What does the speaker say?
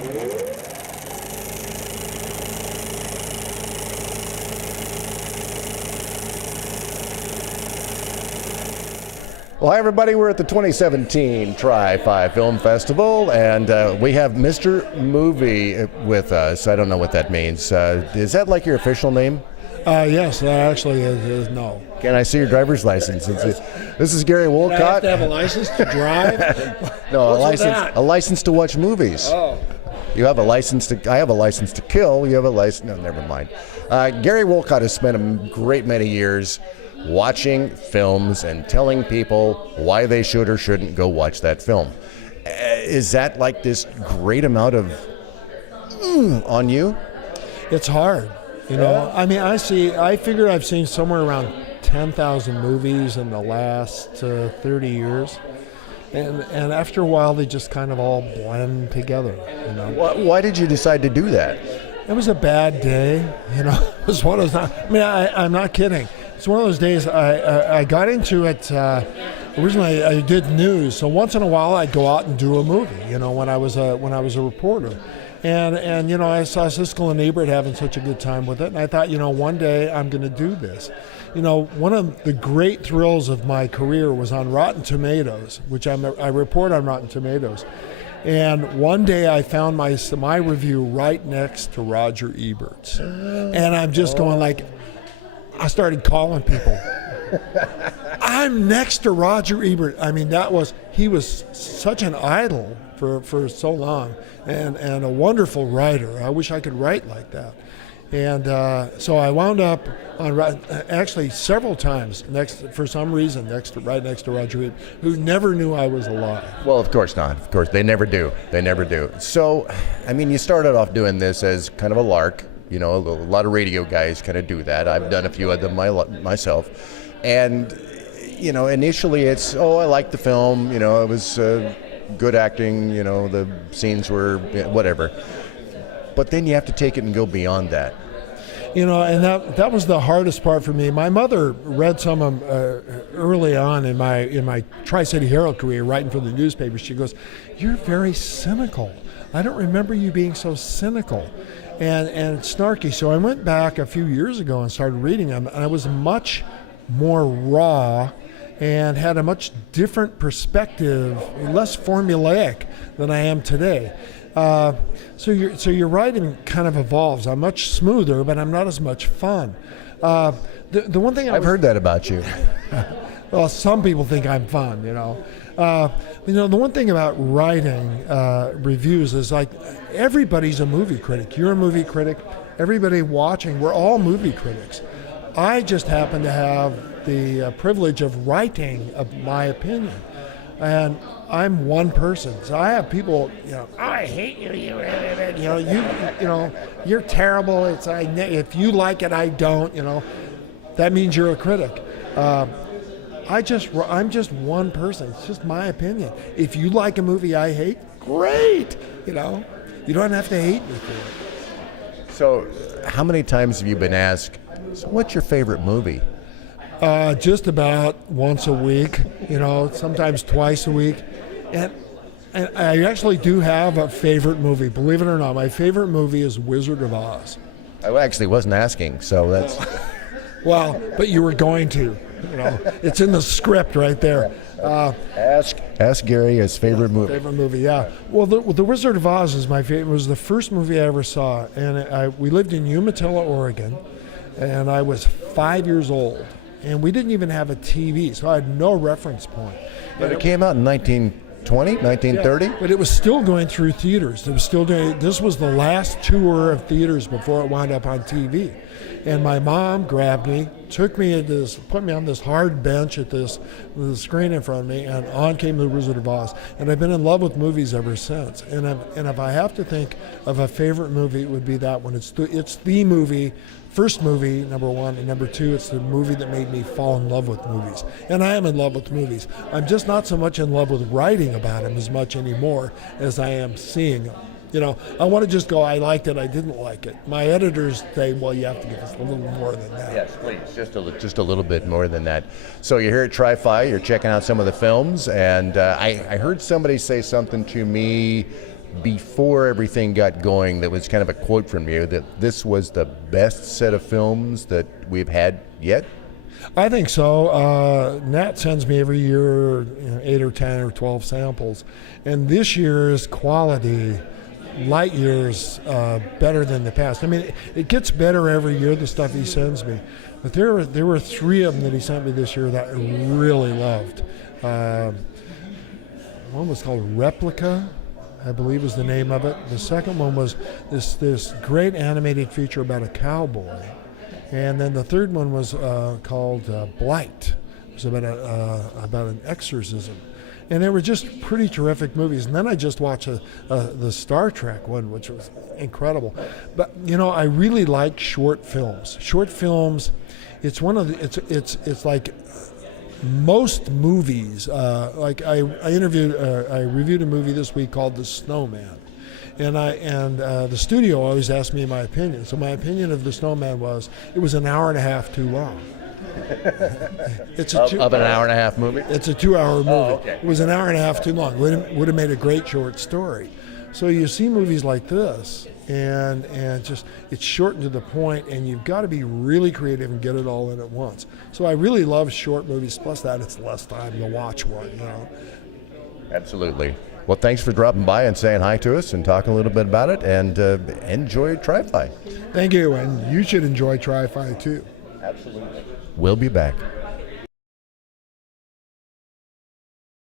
Well, hi everybody, we're at the 2017 TRIFI Film Festival, and we have Mr. Movie with us. I don't know what that means. Is that like your official name? Yes, actually is no. Can I see your driver's license? This is Gary Wolcott. Do I have to have a license to drive? No, What's a license to watch movies. Oh. You have a license to, I have a license to kill. You have a license, no, never mind. Gary Wolcott has spent a great many years watching films and telling people why they should or shouldn't go watch that film. Is that like this great amount of on you? It's hard, you know. I mean, I figure I've seen somewhere around 10,000 movies in the last 30 years. And after a while, they just kind of all blend together, you know. Why did you decide to do that? It was a bad day, you know. It was one of those. I mean, I'm not kidding. It's one of those days. I got into it. Originally, I did news, so once in a while, I'd go out and do a movie. You know, when I was a reporter, and you know, I saw Siskel and Ebert having such a good time with it, and I thought, you know, one day I'm going to do this. You know, one of the great thrills of my career was on Rotten Tomatoes, which I report on Rotten Tomatoes. And one day I found my review right next to Roger Ebert's. And I'm just going like, I started calling people. I'm next to Roger Ebert. I mean, he was such an idol for so long and a wonderful writer. I wish I could write like that. And so I wound up actually several times for some reason right next to Roger Ebert, who never knew I was alive. Well, of course not. Of course, they never do. They never do. So, I mean, you started off doing this as kind of a lark. You know, a lot of radio guys kind of do that. I've done a few of them myself. And, you know, initially it's, I like the film. You know, it was good acting. You know, the scenes were whatever. But then you have to take it and go beyond that. You know, and that was the hardest part for me. My mother read some of early on in my Tri-City Herald career, writing for the newspaper. She goes, "You're very cynical. I don't remember you being so cynical and snarky." So I went back a few years ago and started reading them, and I was much more raw and had a much different perspective, less formulaic than I am today. So your writing kind of evolves. I'm much smoother, but I'm not as much fun. The one thing I've heard that about you. Well, some people think I'm fun, you know. You know, the one thing about writing reviews is like everybody's a movie critic. You're a movie critic. Everybody watching, we're all movie critics. I just happen to have the privilege of writing my opinion. And I'm one person, so I have people, you know, I hate you, you know, you're terrible. If you like it, I don't, you know. That means you're a critic. I'm just one person. It's just my opinion. If you like a movie I hate, great. You know, you don't have to hate me for it. So, how many times have you been asked, so what's your favorite movie? Just about once a week, you know, sometimes twice a week. And I actually do have a favorite movie. Believe it or not, my favorite movie is Wizard of Oz. I actually wasn't asking, so that's... Well, but you were going to, you know. It's in the script right there. Ask Gary his favorite movie. Favorite movie, yeah. Well, the Wizard of Oz is my favorite. It was the first movie I ever saw. And we lived in Umatilla, Oregon, and I was 5 years old. And we didn't even have a TV, so I had no reference point. But it came out in 1920, 1930? Yeah, but it was still going through theaters. This was the last tour of theaters before it wound up on TV. And my mom grabbed me, put me on this hard bench with the screen in front of me, and on came The Wizard of Oz. And I've been in love with movies ever since. And if I have to think of a favorite movie, it would be that one. It's the movie. First movie, number one, and number two, it's the movie that made me fall in love with movies. And I am in love with movies. I'm just not so much in love with writing about them as much anymore as I am seeing them. You know, I want to just go, I liked it, I didn't like it. My editors say, well, you have to give us a little more than that. Yes, please, just a little bit more than that. So you're here at TRIFI, you're checking out some of the films, and I heard somebody say something to me before everything got going, that was kind of a quote from you that this was the best set of films that we've had yet? I think so. Nat sends me every year 8 or 10 or 12 samples, and this year's quality, light years better than the past. I mean, it gets better every year, the stuff he sends me. But there were 3 of them that he sent me this year that I really loved. One was called Replica, I believe was the name of it. The second one was this great animated feature about a cowboy. And then the third one was called Blight. It was about an exorcism. And they were just pretty terrific movies. And then I just watched the Star Trek one, which was incredible. But I really like short films. Short films, it's one of the, it's like most movies. Like I reviewed a movie this week called The Snowman. And the studio always asked me my opinion. So my opinion of The Snowman was it was an hour and a half too long. It's of an hour and a half movie? It's a 2-hour movie. Oh, okay. It was an hour and a half too long. Would have made a great short story. So you see movies like this, and just it's shortened to the point, and you've got to be really creative and get it all in at once. So I really love short movies. Plus that it's less time to watch one. Absolutely. Well, thanks for dropping by and saying hi to us and talking a little bit about it, and enjoy TRIFI. Thank you, and you should enjoy TRIFI too. Absolutely. We'll be back.